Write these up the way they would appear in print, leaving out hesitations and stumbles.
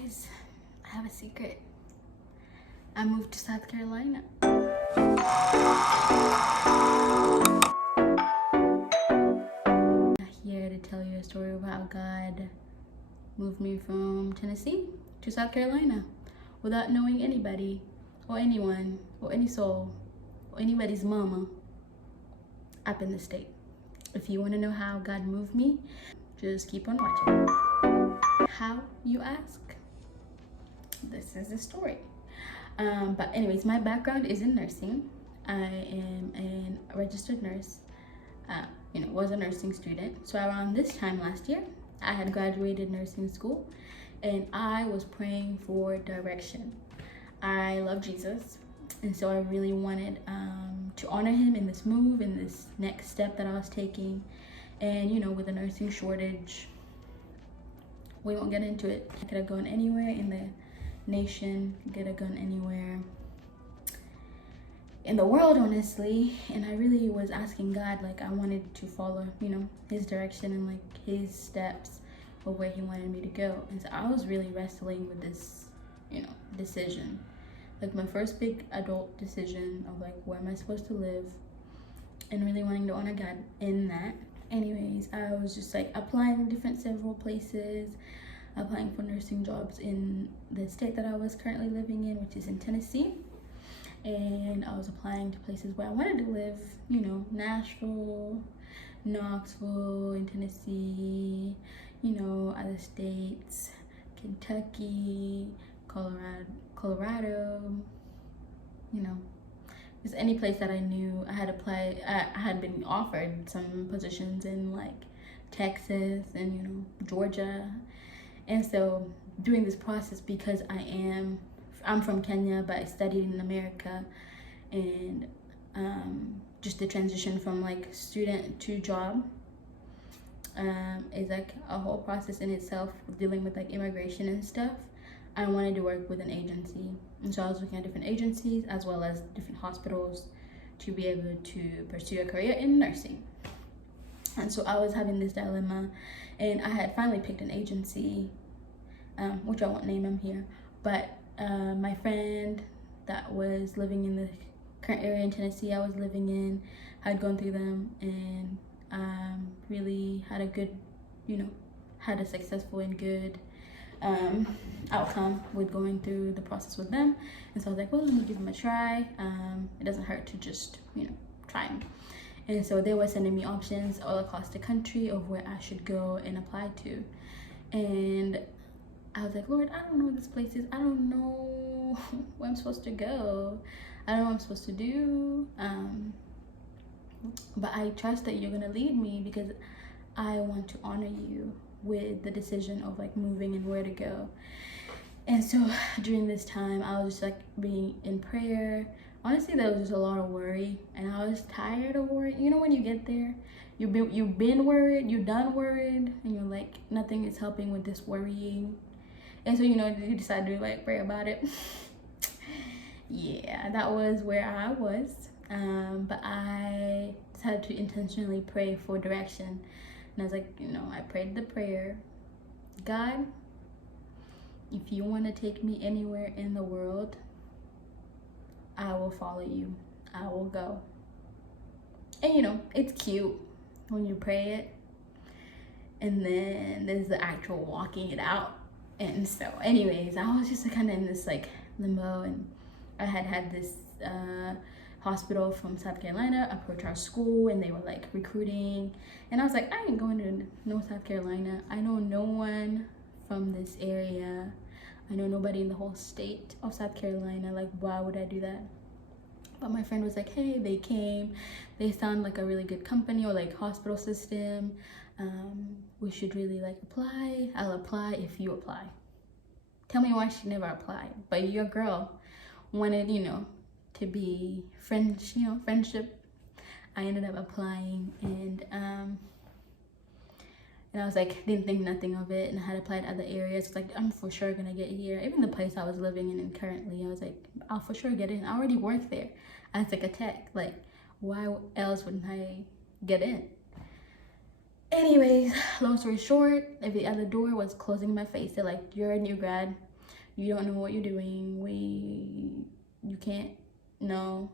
Guys, I have a secret. I moved to South Carolina. I'm here to tell you a story of how God moved me from Tennessee to South Carolina without knowing anybody or anyone or any soul or anybody's mama up in the state. If you want to know how God moved me, just keep on watching. How, you ask? This is the story. But anyways, my background is in nursing. I am a registered nurse. Was a nursing student. So around this time last year, I had graduated nursing school and I was praying for direction. I love Jesus, and so I really wanted to honor him in this move, in this next step that I was taking. And with the nursing shortage, we won't get into it. I could have gone anywhere in the nation, could have gone anywhere in the world, honestly. And I really was asking God, like, I wanted to follow his direction and like his steps of where he wanted me to go. And so I was really wrestling with this decision, like my first big adult decision of like, where am I supposed to live, and really wanting to honor God in that. Anyways, I was just like applying several places, applying for nursing jobs in the state that I was currently living in, which is in Tennessee. And I was applying to places where I wanted to live, Nashville, Knoxville in Tennessee, other states, Kentucky, Colorado, just any place that I knew. I had applied, I had been offered some positions in like Texas and Georgia. And so during this process, because I'm from Kenya, but I studied in America, and just the transition from like student to job is like a whole process in itself, dealing with like immigration and stuff. I wanted to work with an agency, and so I was looking at different agencies as well as different hospitals to be able to pursue a career in nursing. And so I was having this dilemma, and I had finally picked an agency, which I won't name him here, but my friend that was living in the current area in Tennessee I was living in had gone through them, and really had a good, had a successful and good outcome with going through the process with them. And so I was like, well, let me give them a try. It doesn't hurt to just try them. And so they were sending me options all across the country of where I should go and apply to. And I was like, Lord, I don't know what this place is. I don't know where I'm supposed to go. I don't know what I'm supposed to do. But I trust that you're gonna lead me, because I want to honor you with the decision of like moving and where to go. And so during this time, I was just like being in prayer. Honestly, there was just a lot of worry, and I was tired of worry. When you get there, you've been worried, you're done worried, and you're like, nothing is helping with this worrying. And so you decide to like pray about it. Yeah, that was where I was. But I decided to intentionally pray for direction. And I was like, I prayed the prayer, God, if you want to take me anywhere in the world, I will follow you. I will go. And it's cute when you pray it, and then there's the actual walking it out. And so anyways, I was just kind of in this like limbo, and I had this hospital from South Carolina approach our school, and they were like recruiting, and I was like, I ain't going to no South Carolina. I know no one from this area. I know nobody in the whole state of South Carolina. Like, why would I do that? But my friend was like, hey, they came, they sound like a really good company or like hospital system. We should really like apply. I'll apply if you apply. Tell me why she never applied. But your girl wanted, to be friendship. I ended up applying, and I was like, didn't think nothing of it, and I had applied other areas. It's like, I'm for sure gonna get here. Even the place I was living in and currently, I was like, I'll for sure get in. I already work there as like a tech. Like, why else wouldn't I get in? Anyways, long story short, every other door was closing in my face. They're like, you're a new grad, You don't know what you're doing. You can't, no.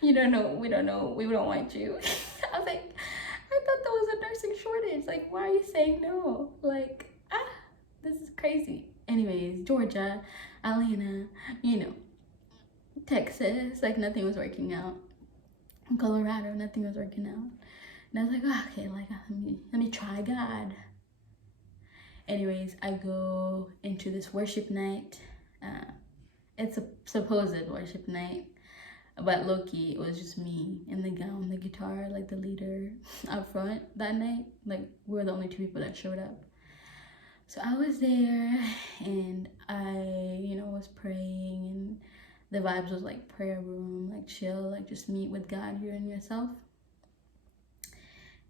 You don't know, we don't know, we don't want you. I was like, I thought there was a nursing shortage. Like, why are you saying no? Like, this is crazy. Anyways, Georgia, Atlanta, Texas, like nothing was working out. In Colorado, nothing was working out. And I was like, oh, okay, like let me try God. Anyways, I go into this worship night. It's a supposed worship night, but low-key, it was just me in the gown, the guitar, like the leader up front that night. Like, we were the only 2 people that showed up. So I was there, and I, was praying, and the vibes was like prayer room, like chill, like just meet with God, you and yourself.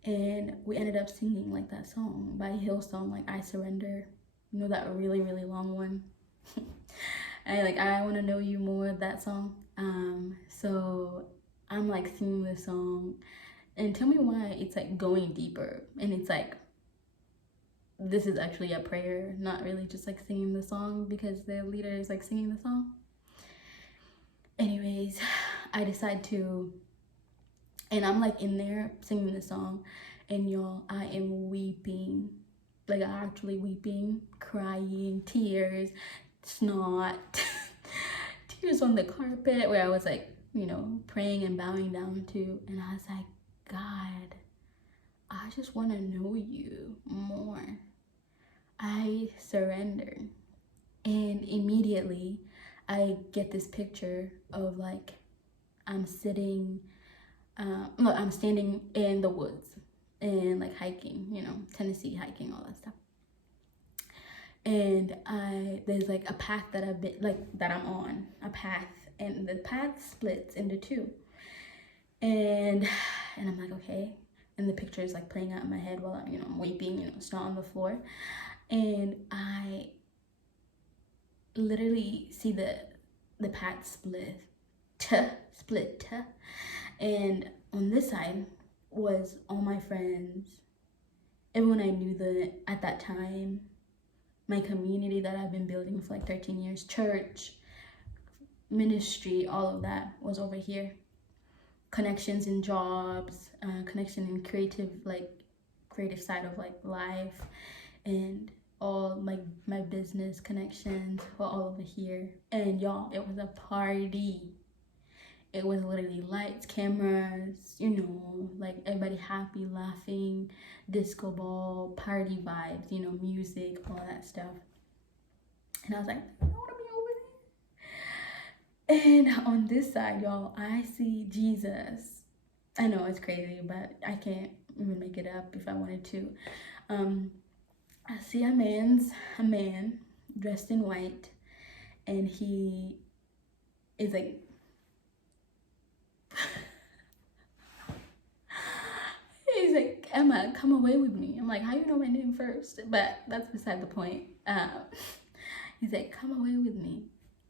And we ended up singing like that song by Hillsong, like I Surrender. That really, really long one. And like I Want to Know You More, that song. So I'm like singing this song, and tell me why it's like going deeper, and it's like this is actually a prayer, not really just like singing the song because the leader is like singing the song. Anyways, I decide to, and I'm like in there singing the song, and y'all, I am weeping, like actually weeping, crying, tears, snot, tears on the carpet where I was like, praying and bowing down to, and I was like, God, I just want to know you more. I surrender. And immediately I get this picture of like, I'm sitting, I'm standing in the woods and like hiking, Tennessee hiking, all that stuff. And there's like a path that I've been, like that I'm on, a path, and the path splits into 2. And I'm like, okay. And the picture is like playing out in my head while I'm weeping, snot on the floor. And I literally see the path split. And on this side was all my friends, everyone I knew at that time, my community that I've been building for like 13 years, church, ministry, all of that was over here. Connections in jobs, connection in creative side of like life, and all my business connections were all over here. And y'all, it was a party. It was literally lights, cameras, like everybody happy, laughing, disco ball, party vibes, music, all that stuff. And I was like, I want to be over there. And on this side, y'all, I see Jesus. I know it's crazy, but I can't even make it up if I wanted to. I see a man dressed in white, and he is like, he's like, Emma, come away with me. I'm like, how you know my name first? But that's beside the point. He's like, come away with me.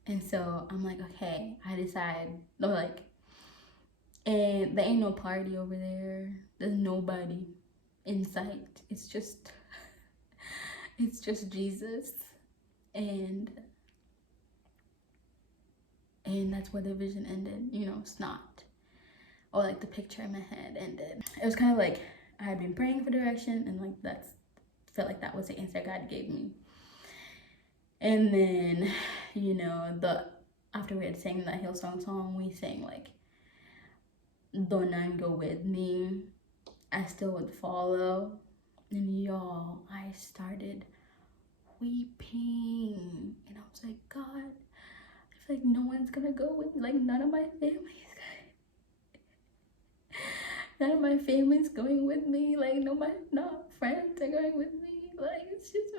And so I'm like, okay. I decide, and there ain't no party over there. There's nobody in sight. It's just Jesus. And that's where the vision ended, snot. Or like the picture in my head ended. It was kind of like I had been praying for direction, and like felt like that was the answer God gave me. And then, after we had sang that Hillsong song, we sang like, "Don't none go with me, I still would follow." And y'all, I started weeping, and I was like, God, I feel like no one's gonna go with me. Like none of my family's going with me. Like no friends are going with me. Like it's just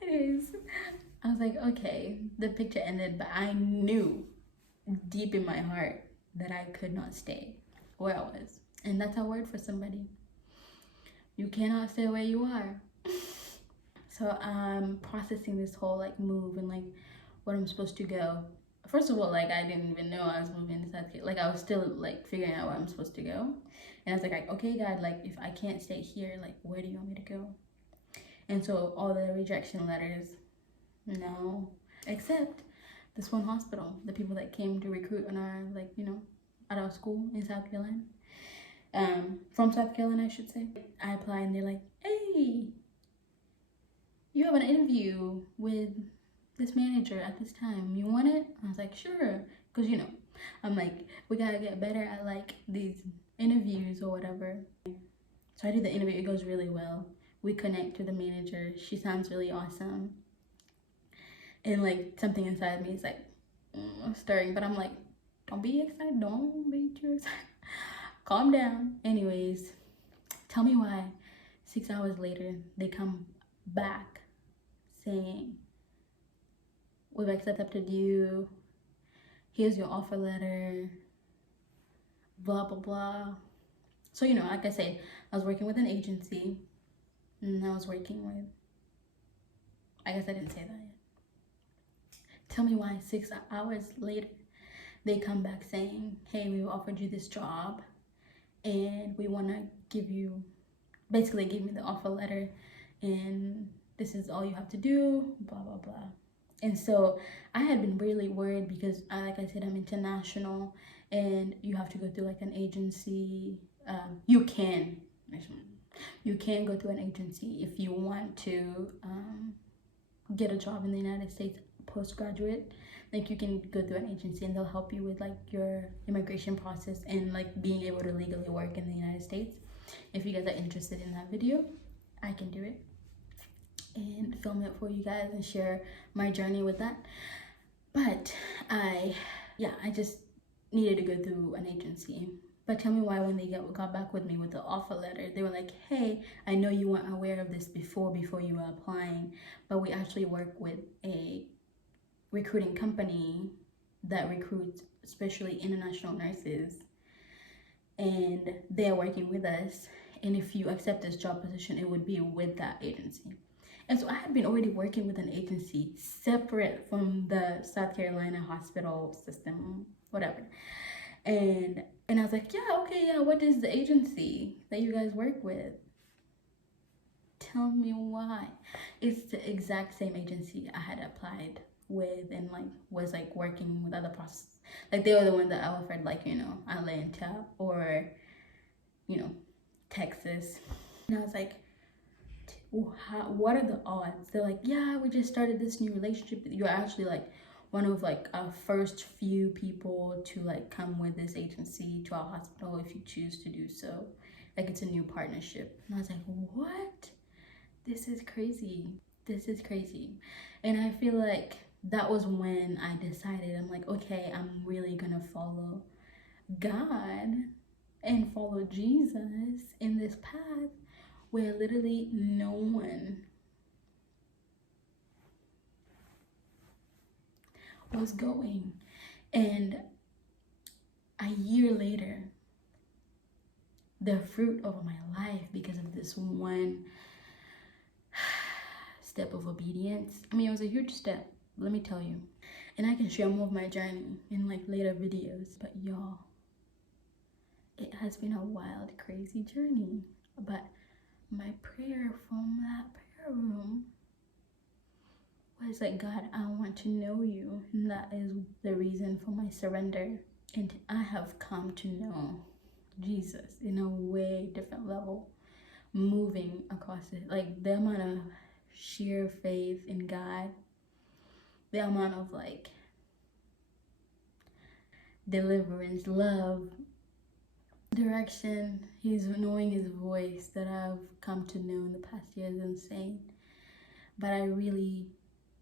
Anyways, I was like, okay, the picture ended, but I knew deep in my heart that I could not stay where I was. And that's a word for somebody. You cannot stay where you are. So I'm processing this whole like move and like what I'm supposed to go first of all, like, I didn't even know I was moving to South Carolina. Like, I was still like figuring out where I'm supposed to go. And I was like, okay, God, like, if I can't stay here, like, where do you want me to go? And so all the rejection letters, no, except this one hospital, the people that came to recruit on our, like, you know, at our school in South Carolina, from South Carolina, I should say. I applied and they're like, hey, you have an interview with this manager at this time. You want it? I was like, sure. Because, you know, I'm like, we gotta get better at like these interviews or whatever. So I do the interview. It goes really well. We connect to the manager. She sounds really awesome. And like something inside me is like stirring, but I'm like, don't be excited. Don't be too excited. Calm down. Anyways, tell me why 6 hours later they come back saying, we've accepted you, here's your offer letter, blah blah blah. So, you know, like I said, I was working with an agency, and I was working with, I guess I didn't say that yet. Tell me why 6 hours later they come back saying, hey, we've offered you this job and we want to give you, basically give me the offer letter, and this is all you have to do, blah blah blah. And so I had been really worried because, like I said, I'm international and you have to go through like an agency. You can go through an agency if you want to get a job in the United States postgraduate. Like, you can go through an agency and they'll help you with like your immigration process and like being able to legally work in the United States. If you guys are interested in that video, I can do it and film it for you guys and share my journey with that. But I just needed to go through an agency. But tell me why when they got back with me with the offer letter, they were like, hey, I know you weren't aware of this before you were applying, but we actually work with a recruiting company that recruits especially international nurses, and they're working with us, and if you accept this job position, it would be with that agency. And so I had been already working with an agency separate from the South Carolina hospital system, whatever. And I was like, yeah, okay, yeah, what is the agency that you guys work with? Tell me why. It's the exact same agency I had applied with and like was like working with other processes. Like, they were the ones that I offered, like, you know, Atlanta or, you know, Texas. And I was like, what are the odds? They're like, yeah, we just started this new relationship. You're actually like one of like our first few people to like come with this agency to our hospital if you choose to do so. Like, it's a new partnership. And I was like, what? This is crazy. This is crazy. And I feel like that was when I decided, I'm like, okay, I'm really gonna follow God and follow Jesus in this path where literally no one was going. And a year later, the fruit of my life, because of this one step of obedience, I mean, it was a huge step, let me tell you. And I can share more of my journey in like later videos, but y'all, it has been a wild, crazy journey. But my prayer from that prayer room was like, God, I want to know you. And that is the reason for my surrender. And I have come to know Jesus in a way different level, moving across it. Like, the amount of sheer faith in God, the amount of like deliverance, love, direction, he's knowing his voice that I've come to know in the past year is insane. But I really,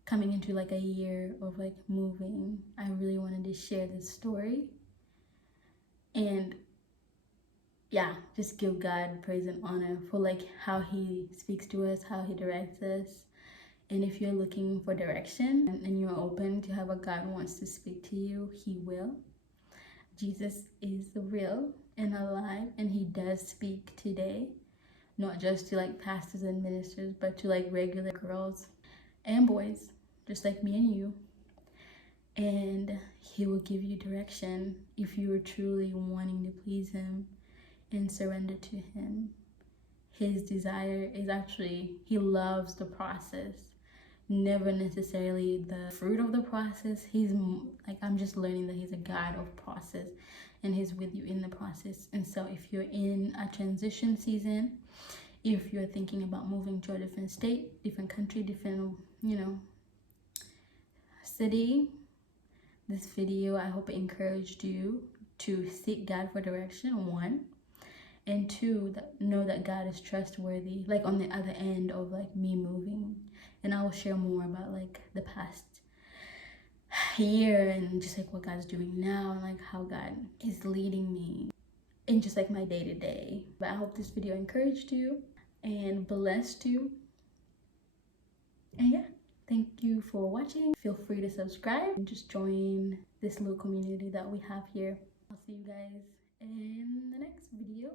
coming into like a year of like moving, I really wanted to share this story and yeah, just give God praise and honor for like how he speaks to us, how he directs us. And if you're looking for direction and you're open to how God wants to speak to you, he will. Jesus is real and alive, and he does speak today, not just to like pastors and ministers, but to like regular girls and boys, just like me and you. and he will give you direction if you are truly wanting to please him and surrender to him. His desire is actually, he loves the process, never necessarily the fruit of the process. He's like, I'm just learning that he's a God of process, and he's with you in the process. And so if you're in a transition season, if you're thinking about moving to a different state, different country, different, city, this video, I hope it encouraged you to seek God for direction, one, and two, know that God is trustworthy, like on the other end of like me moving. And I will share more about like the past year and just like what God's doing now and like how God is leading me in just like my day-to-day. But I hope this video encouraged you and blessed you. And yeah, thank you for watching. Feel free to subscribe and just join this little community that we have here. I'll see you guys in the next video.